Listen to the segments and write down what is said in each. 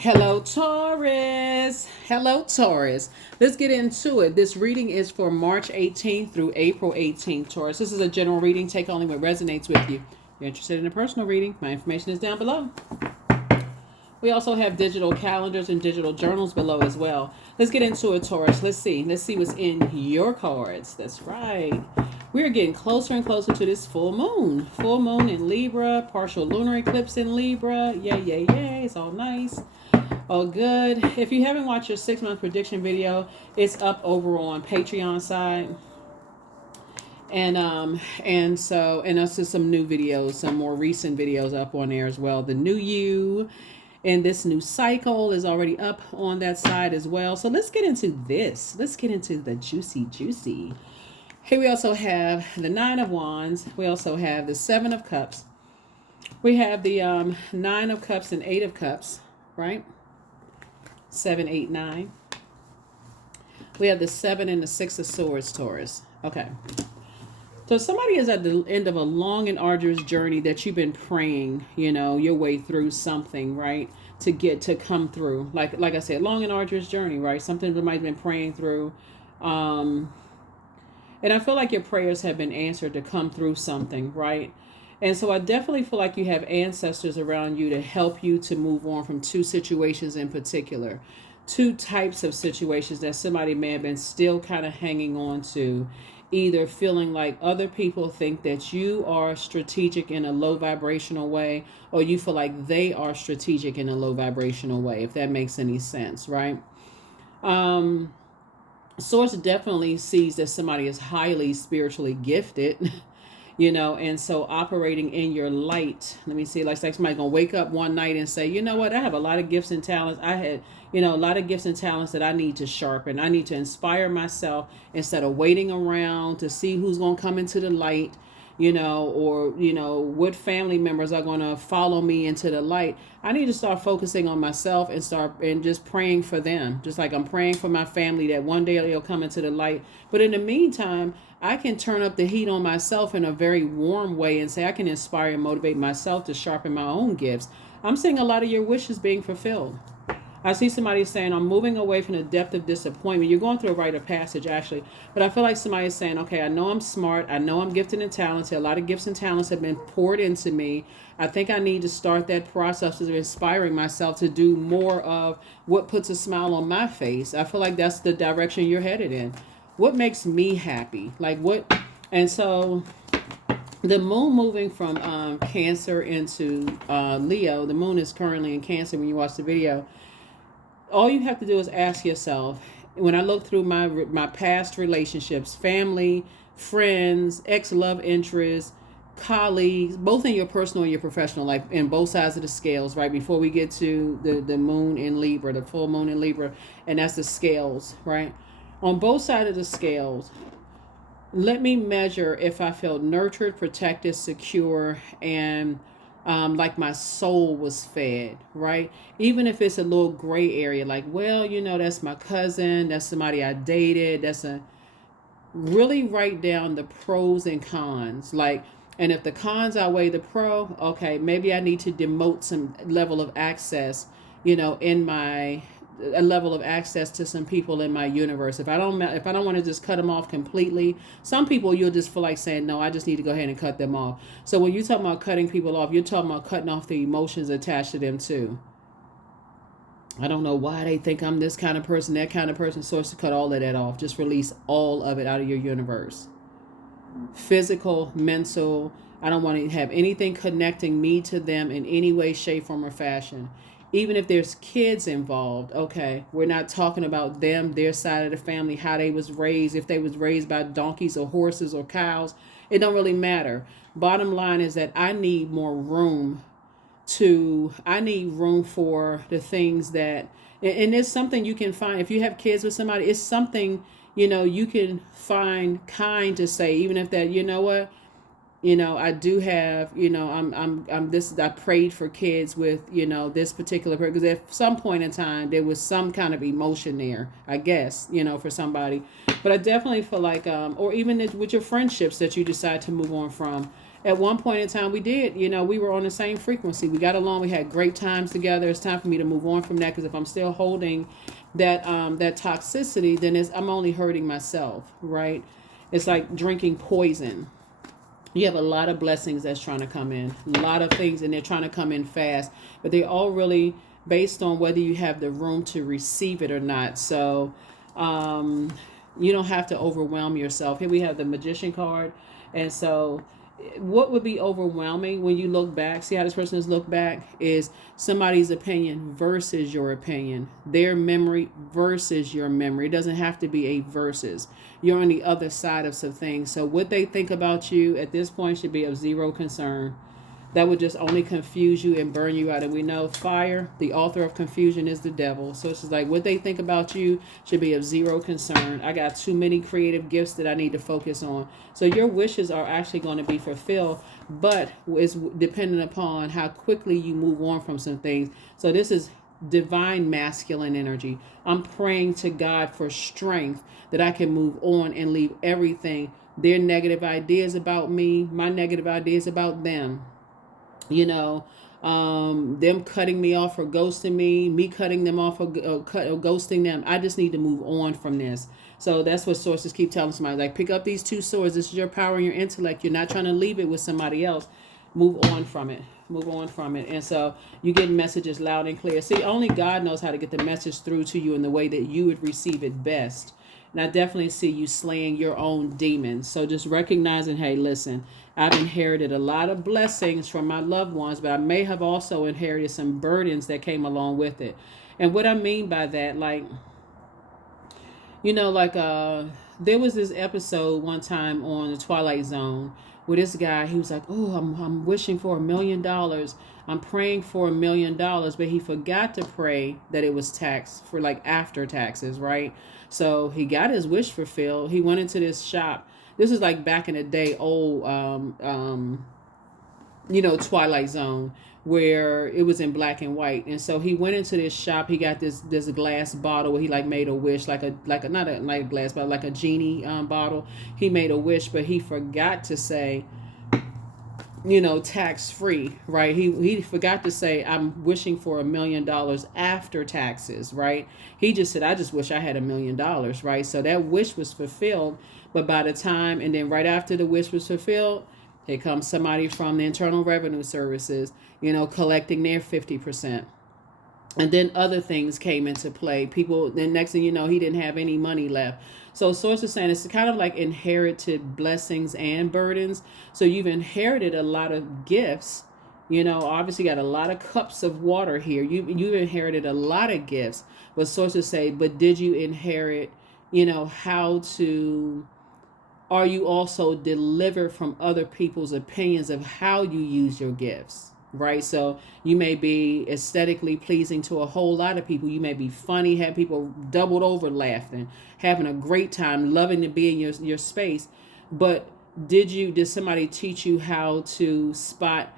Hello, Taurus. Hello, Taurus. Let's get into it. This reading is for March 18th through April 18th, Taurus. This is a general reading. Take only what resonates with you. If you're interested in a personal reading, my information is down below. We also have digital calendars and digital journals below as well. Let's get into it, Taurus. Let's see. Let's see what's in your cards. That's right. We're getting closer and closer to this full moon. Full moon in Libra, partial lunar eclipse in Libra. Yay, yay, yay. It's all nice. Oh, good. If you haven't watched your 6-month prediction video, it's up over on Patreon side. And also some new videos, some more recent videos up on there as well. The new you and this new cycle is already up on that side as well. So let's get into this. Let's get into the juicy. Here we also have the 9 of Wands. We also have the 7 of Cups. We have the 9 of Cups and 8 of Cups, right? 7, 8, 9. We have the 7 and the 6 of Swords, Taurus. Okay. So somebody is at the end of a long and arduous journey that you've been praying, your way through something, right? To come through. Like I said, long and arduous journey, right? Something that might have been praying through. And I feel like your prayers have been answered to come through something, right? And so I definitely feel like you have ancestors around you to help you to move on from two situations in particular, two types of situations that somebody may have been still kind of hanging on to, either feeling like other people think that you are strategic in a low vibrational way, or you feel like they are strategic in a low vibrational way, if that makes any sense, right? Source definitely sees that somebody is highly spiritually gifted. And so operating in your light, let me see, like somebody gonna wake up one night and say, you know what, I have a lot of gifts and talents. I had, a lot of gifts and talents that I need to sharpen. I need to inspire myself instead of waiting around to see who's gonna come into the light, or what family members are gonna follow me into the light. I need to start focusing on myself and just praying for them. Just like I'm praying for my family that one day they'll come into the light. But in the meantime, I can turn up the heat on myself in a very warm way and say I can inspire and motivate myself to sharpen my own gifts. I'm seeing a lot of your wishes being fulfilled. I see somebody saying, I'm moving away from the depth of disappointment. You're going through a rite of passage, actually. But I feel like somebody is saying, okay, I know I'm smart. I know I'm gifted and talented. A lot of gifts and talents have been poured into me. I think I need to start that process of inspiring myself to do more of what puts a smile on my face. I feel like that's the direction you're headed in. What makes me happy? And so the moon moving from Cancer into Leo, the moon is currently in Cancer when you watch the video. All you have to do is ask yourself, when I look through my past relationships, family, friends, ex-love interests, colleagues, both in your personal and your professional life, in both sides of the scales, right? Before we get to the moon in Libra, the full moon in Libra, and that's the scales, right? On both sides of the scales, let me measure if I felt nurtured, protected, secure, and like my soul was fed, right? Even if it's a little gray area, like, well, that's my cousin, that's somebody I dated, really write down the pros and cons, and if the cons outweigh the pro, okay, maybe I need to demote some level of access, in my a level of access to some people in my universe. If I don't want to just cut them off completely, some people you'll just feel like saying, no, I just need to go ahead and cut them off. So when you talk about cutting people off, you're talking about cutting off the emotions attached to them too. I don't know why they think I'm this kind of person, that kind of person. So it's to cut all of that off. Just release all of it out of your universe. Physical, mental. I don't want to have anything connecting me to them in any way, shape, form, or fashion. Even if there's kids involved, okay, we're not talking about them, their side of the family, how they was raised, if they was raised by donkeys or horses or cows. It don't really matter. Bottom line is that I need more room for the things that, and it's something you can find. If you have kids with somebody, it's something, you can find kind to say, even if that, what, I do have, I'm this, I prayed for kids with, this particular person, because at some point in time, there was some kind of emotion there, I guess, for somebody. But I definitely feel like, or even with your friendships that you decide to move on from, at one point in time we did, we were on the same frequency. We got along. We had great times together. It's time for me to move on from that, because if I'm still holding that toxicity, then I'm only hurting myself, right? It's like drinking poison. You have a lot of blessings that's trying to come in, a lot of things, and they're trying to come in fast, but they all really based on whether you have the room to receive it or not. So you don't have to overwhelm yourself. Here we have the Magician card. And so what would be overwhelming when you look back, see how this person has looked back, is somebody's opinion versus your opinion, their memory versus your memory. It doesn't have to be a versus. You're on the other side of some things. So what they think about you at this point should be of zero concern. That would just only confuse you and burn you out. And we know fire, the author of confusion, is the devil. So it's just like what they think about you should be of zero concern. I got too many creative gifts that I need to focus on. So your wishes are actually going to be fulfilled, but it's dependent upon how quickly you move on from some things. So this is divine masculine energy. I'm praying to God for strength that I can move on and leave everything, their negative ideas about me, my negative ideas about them. Them cutting me off or ghosting me cutting them off or ghosting them. I just need to move on from this. So that's what sources keep telling somebody, like, pick up these two swords. This is your power and your intellect. You're not trying to leave it with somebody else. Move on from it. Move on from it. And so you get messages loud and clear. See, only God knows how to get the message through to you in the way that you would receive it best. And I definitely see you slaying your own demons. So just recognizing, hey, listen, I've inherited a lot of blessings from my loved ones, but I may have also inherited some burdens that came along with it. And what I mean by that, there was this episode one time on the Twilight Zone where this guy, he was like, oh, I'm wishing for $1,000,000. I'm praying for $1,000,000, but he forgot to pray that it was taxed for after taxes, right? So he got his wish fulfilled. He went into this shop. This is like back in the day, old, Twilight Zone, where it was in black and white. And so he went into this shop. He got this glass bottle where he made a wish, not a glass bottle, like a genie bottle. He made a wish, but he forgot to say, tax free, right? He forgot to say, I'm wishing for $1,000,000 after taxes, right? He just said, I just wish I had $1,000,000, right? So that wish was fulfilled, but by the time, and then right after the wish was fulfilled, here comes somebody from the Internal Revenue Services, collecting their 50%. And then other things came into play. Then next thing you know, he didn't have any money left. So source is saying it's kind of like inherited blessings and burdens. So you've inherited a lot of gifts. Obviously got a lot of cups of water here. You've inherited a lot of gifts. But sources say, but did you inherit, are you also delivered from other people's opinions of how you use your gifts? Right? So you may be aesthetically pleasing to a whole lot of people. You may be funny, have people doubled over laughing, having a great time, loving to be in your space. But did somebody teach you how to spot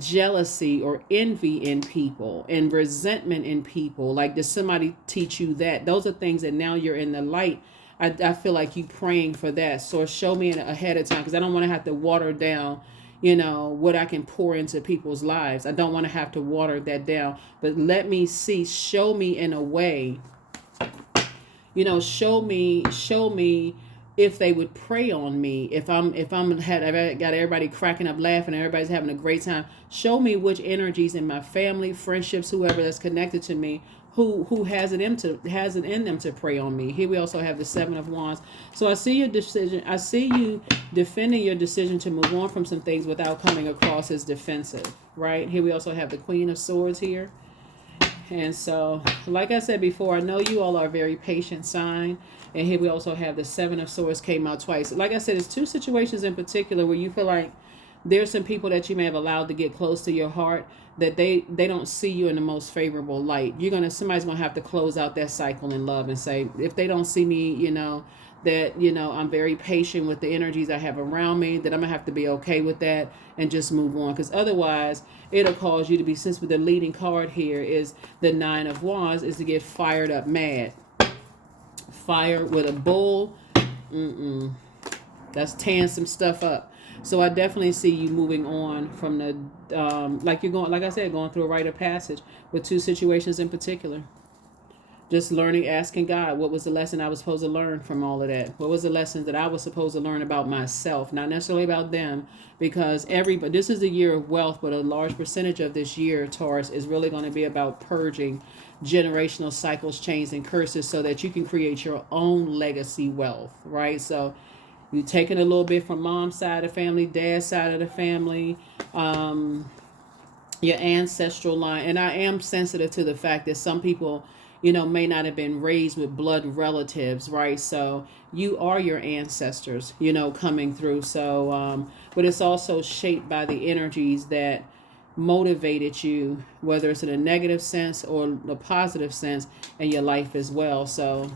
jealousy or envy in people and resentment in people? Like, did somebody teach you that? Those are things that now you're in the light. I feel like you praying for that. So show me ahead of time, because I don't want to have to water down what I can pour into people's lives. I don't want to have to water that down, but let me see, show me in a way, show me if they would pray on me, if I got everybody cracking up laughing, everybody's having a great time. Show me which energies in my family, friendships, whoever that's connected to me, who has it in them to pray on me. Here we also have the Seven of Wands. So I see your decision. I see you defending your decision to move on from some things without coming across as defensive, right? Here we also have the Queen of Swords here. And so, like I said before, I know you all are a very patient sign. And here we also have the Seven of Swords came out twice. Like I said, it's two situations in particular where you feel like there's some people that you may have allowed to get close to your heart that they don't see you in the most favorable light. Somebody's gonna have to close out that cycle in love and say, if they don't see me, that I'm very patient with the energies I have around me, that I'm gonna have to be okay with that and just move on, because otherwise it'll cause you to be, since with the leading card here is the Nine of Wands, is to get fired up mad. Fire with a bull, that's tearing some stuff up. So I definitely see you moving on from the like you're going, like I said, going through a rite of passage with two situations in particular. Just learning, asking God, what was the lesson I was supposed to learn from all of that? What was the lesson that I was supposed to learn about myself, not necessarily about them, because everybody, this is the year of wealth, but a large percentage of this year, Taurus, is really going to be about purging generational cycles, chains, and curses so that you can create your own legacy wealth, right? So you taking a little bit from mom's side of the family, dad's side of the family, um, your ancestral line. And I am sensitive to the fact that some people, may not have been raised with blood relatives, right? So you are your ancestors, coming through. So but it's also shaped by the energies that motivated you, whether it's in a negative sense or a positive sense, in your life as well. So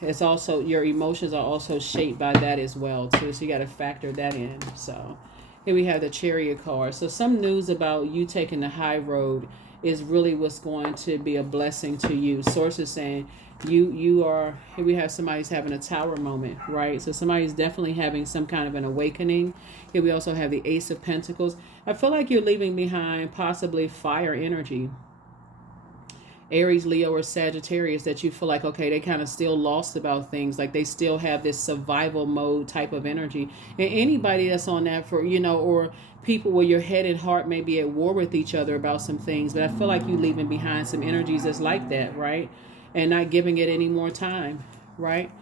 it's also, your emotions are also shaped by that as well too, so you got to factor that in. So here we have the Chariot card. So some news about you taking the high road is really what's going to be a blessing to you. Sources saying you are, here we have somebody's having a tower moment, right? So somebody's definitely having some kind of an awakening. Here we also have the Ace of Pentacles. I feel like you're leaving behind possibly fire energy, Aries, Leo, or Sagittarius, that you feel like, okay, they kind of still lost about things. Like they still have this survival mode type of energy. And anybody that's on that for, or people where your head and heart may be at war with each other about some things. But I feel like you leaving behind some energies that's like that, right? And not giving it any more time, right?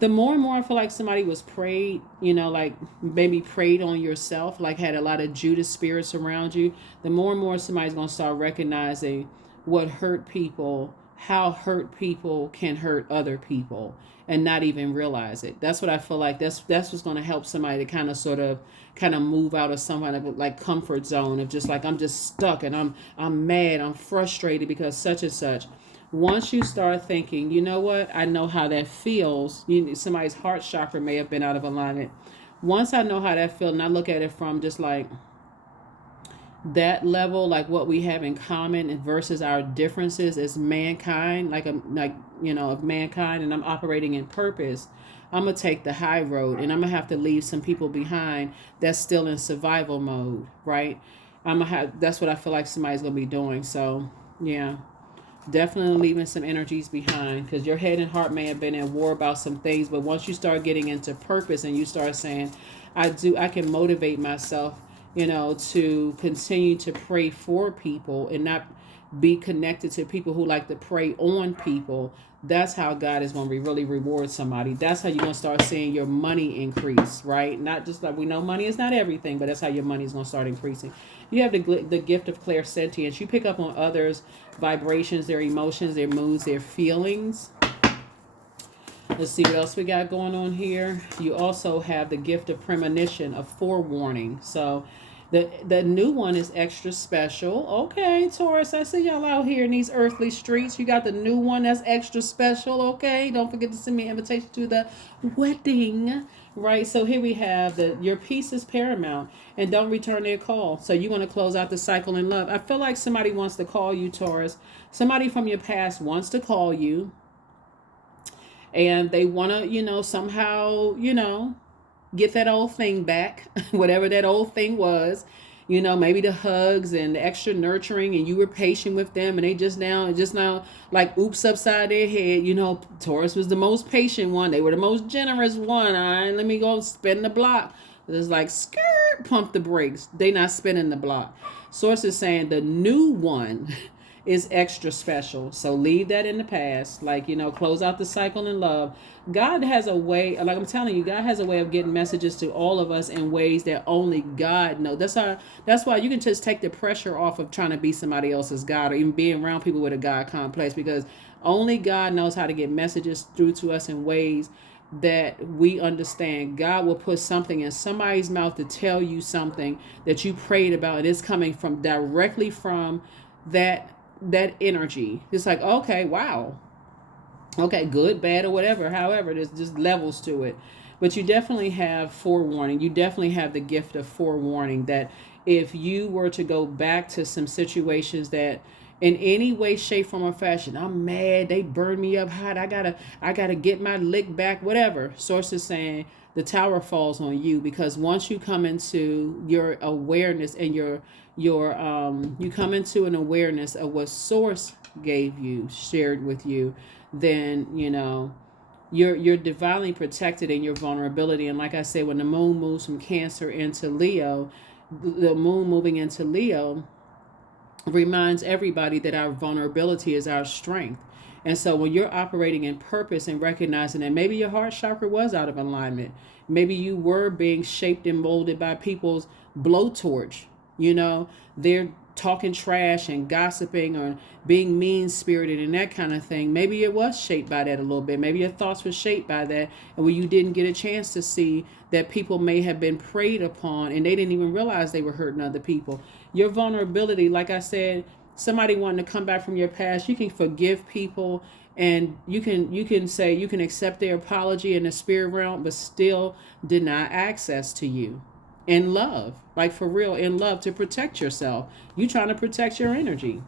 The more and more I feel like somebody was preyed, like maybe preyed on yourself, like had a lot of Judas spirits around you, the more and more somebody's going to start recognizing what hurt people, how hurt people can hurt other people and not even realize it. That's what I feel like. That's what's going to help somebody to kind of move out of some kind of like comfort zone of just like, I'm just stuck and I'm mad, I'm frustrated because such and such. Once you start thinking, you know what, I know how that feels. Somebody's heart chakra may have been out of alignment. Once I know how that feels, and I look at it from just like that level, like what we have in common versus our differences as mankind, of mankind, and I'm operating in purpose. I'm gonna take the high road, and I'm gonna have to leave some people behind that's still in survival mode, right? That's what I feel like somebody's gonna be doing. So yeah. Definitely leaving some energies behind, because your head and heart may have been at war about some things, but once you start getting into purpose and you start saying, I can motivate myself, to continue to pray for people and not be connected to people who like to prey on people. That's how God is going to really reward somebody. That's how you're going to start seeing your money increase, right? Not just like, we know money is not everything, but that's how your money is going to start increasing. You have the gift of clairsentience. You pick up on others' vibrations, their emotions, their moods, their feelings. Let's see what else we got going on here. You also have the gift of premonition, of forewarning. So the new one is extra special. Okay, Taurus, I see y'all out here in these earthly streets. You got the new one that's extra special. Okay, don't forget to send me an invitation to the wedding. Right, so here we have your peace is paramount, and don't return their call. So you want to close out the cycle in love. I feel like somebody wants to call you, Taurus. Somebody from your past wants to call you, and they want to, somehow, get that old thing back, whatever that old thing was. Maybe the hugs and the extra nurturing, and you were patient with them, and they just now like oops upside their head. Taurus was the most patient one. They were the most generous one. All right, let me go spin the block. It's like skirt, pump the brakes. They not spinning the block. Source is saying the new one is extra special. So leave that in the past. Like, close out the cycle in love. God has a way, like I'm telling you, God has a way of getting messages to all of us in ways that only God knows. That's why you can just take the pressure off of trying to be somebody else's God, or even being around people with a God complex, because only God knows how to get messages through to us in ways that we understand. God will put something in somebody's mouth to tell you something that you prayed about, and it's coming from directly from that energy. It's like, okay, wow, okay, good, bad, or whatever. However, there's just levels to it. But you definitely have forewarning. You definitely have the gift of forewarning, that if you were to go back to some situations that in any way, shape, form, or fashion, I'm mad, they burned me up hot, I gotta get my lick back, whatever. Source is saying the tower falls on you, because once you come into your awareness and you come into an awareness of what source gave you, shared with you, then you're divinely protected in your vulnerability. And like I said, when the moon moves from Cancer into Leo, the moon moving into Leo reminds everybody that our vulnerability is our strength. And so when you're operating in purpose and recognizing that maybe your heart chakra was out of alignment, maybe you were being shaped and molded by people's blowtorch, they're talking trash and gossiping or being mean spirited and that kind of thing. Maybe it was shaped by that a little bit. Maybe your thoughts were shaped by that, and when you didn't get a chance to see that people may have been preyed upon and they didn't even realize they were hurting other people. Your vulnerability, like I said, somebody wanting to come back from your past, you can forgive people, and you can say you can accept their apology in the spirit realm, but still deny access to you in love, like for real, in love, to protect yourself. You trying to protect your energy.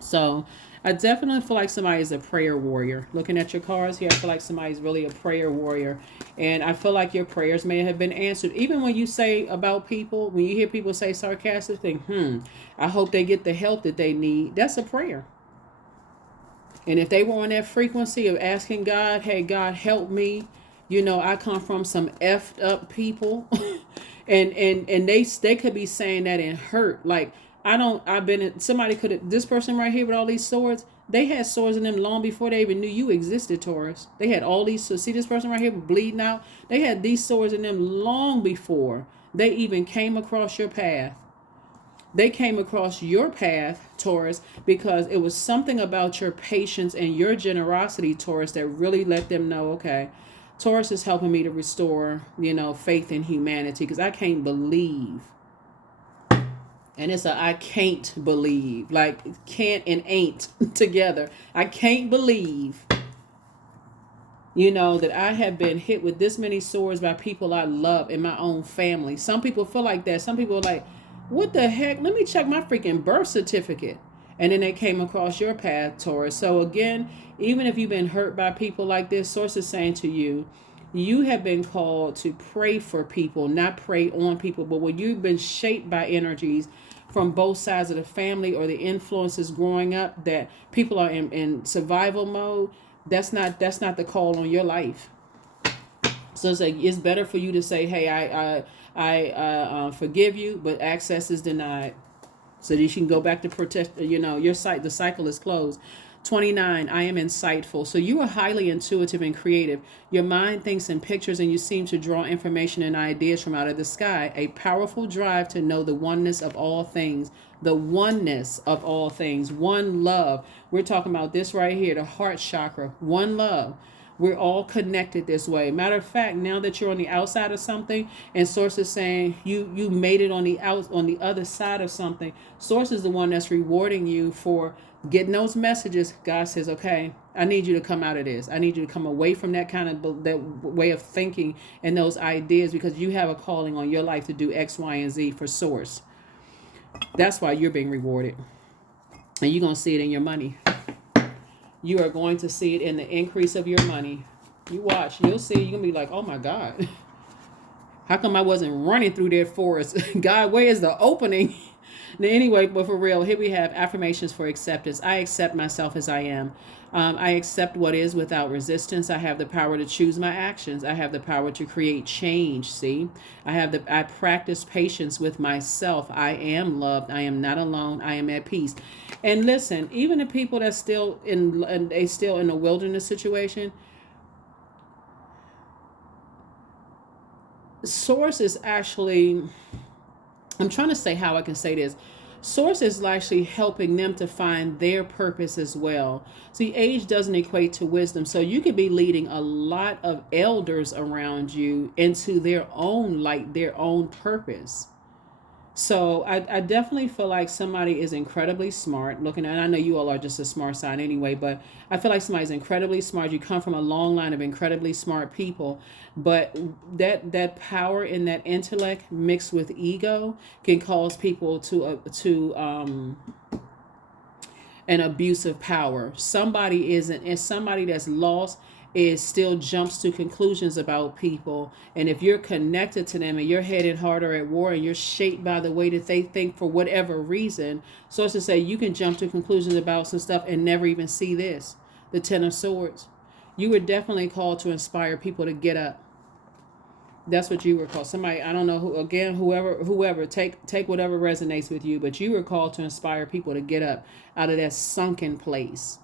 So I definitely feel like somebody is a prayer warrior. Looking at your cards here, I feel like somebody's really a prayer warrior. And I feel like your prayers may have been answered. Even when you say about people, when you hear people say sarcastic thing, I hope they get the help that they need. That's a prayer. And if they were on that frequency of asking God, hey, God, help me. I come from some effed up people. and they could be saying that in hurt. Like, this person right here with all these swords, they had swords in them long before they even knew you existed, Taurus. They had all these, so see this person right here bleeding out? They had these swords in them long before they even came across your path. They came across your path, Taurus, because it was something about your patience and your generosity, Taurus, that really let them know, okay, Taurus is helping me to restore, faith in humanity, because I can't believe. And it's I can't believe, like can't and ain't together. I can't believe, that I have been hit with this many swords by people I love in my own family. Some people feel like that. Some people are like, what the heck? Let me check my freaking birth certificate. And then they came across your path, Taurus. So again, even if you've been hurt by people like this, Source is saying to you, you have been called to pray for people, not pray on people. But when you've been shaped by energies from both sides of the family or the influences growing up that people are in survival mode, that's not the call on your life. So it's like, it's better for you to say, hey, I forgive you, but access is denied, so that you can go back to protect, your site. The cycle is closed. 29, I am insightful. So you are highly intuitive and creative. Your mind thinks in pictures, and you seem to draw information and ideas from out of the sky. A powerful drive to know the oneness of all things. The oneness of all things. One love. We're talking about this right here, the heart chakra. One love. We're all connected this way. Matter of fact, now that you're on the outside of something, and Source is saying you made it on the other side of something, Source is the one that's rewarding you for getting those messages. God says, okay, I need you to come out of this. I need you to come away from that kind of that way of thinking and those ideas, because you have a calling on your life to do X, Y, and Z for Source. That's why you're being rewarded, and you're going to see it in your money. You are going to see it in the increase of your money. You watch. You'll see. You're going to be like, oh, my God. How come I wasn't running through that forest? God, where is the opening? Anyway, but for real, here we have affirmations for acceptance. I accept myself as I am. I accept what is without resistance. I have the power to choose my actions. I have the power to create change. See, I practice patience with myself. I am loved. I am not alone. I am at peace. And listen, even the people that's still in a wilderness situation, Source is actually, I'm trying to say how I can say this. Source is actually helping them to find their purpose as well. See, age doesn't equate to wisdom. So you could be leading a lot of elders around you into their own light, their own purpose. So I definitely feel like somebody is incredibly smart looking at, and I know you all are just a smart sign anyway, but I feel like somebody's incredibly smart. You come from a long line of incredibly smart people, but that power and that intellect mixed with ego can cause people to an abuse of power. Somebody is somebody that's lost is still jumps to conclusions about people. And if you're connected to them and you're headed harder at war and you're shaped by the way that they think for whatever reason, so as to say, you can jump to conclusions about some stuff and never even see this. The Ten of Swords. You were definitely called to inspire people to get up. That's what you were called. Somebody, I don't know who, again, whoever, take whatever resonates with you, but you were called to inspire people to get up out of that sunken place.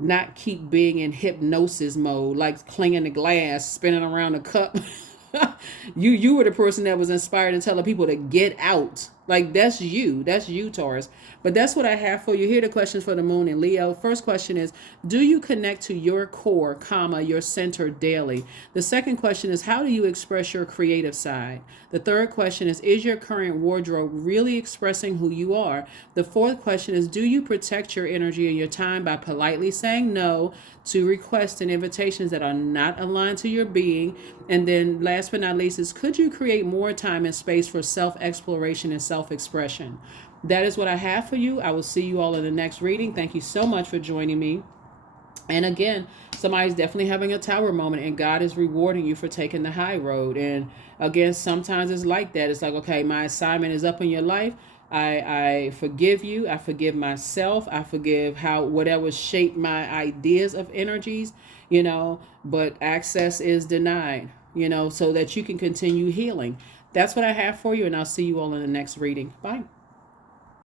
Not keep being in hypnosis mode, like clinging to glass, spinning around a cup. You were the person that was inspired and telling people to get out. Like that's you, Taurus. But that's what I have for you. Here are the questions for the moon and Leo. First question is, do you connect to your core, comma, your center daily? The second question is, how do you express your creative side? The third question is your current wardrobe really expressing who you are? The fourth question is, do you protect your energy and your time by politely saying no to requests and invitations that are not aligned to your being? And then last but not least is, could you create more time and space for self-exploration and self-expression? That is what I have for you. I will see you all in the next reading. Thank you so much for joining me. And again, somebody's definitely having a tower moment and God is rewarding you for taking the high road. And again, sometimes it's like that. It's like, okay, my assignment is up in your life. I forgive you. I forgive myself. I forgive how whatever shaped my ideas of energies, but access is denied, so that you can continue healing. That's what I have for you. And I'll see you all in the next reading. Bye.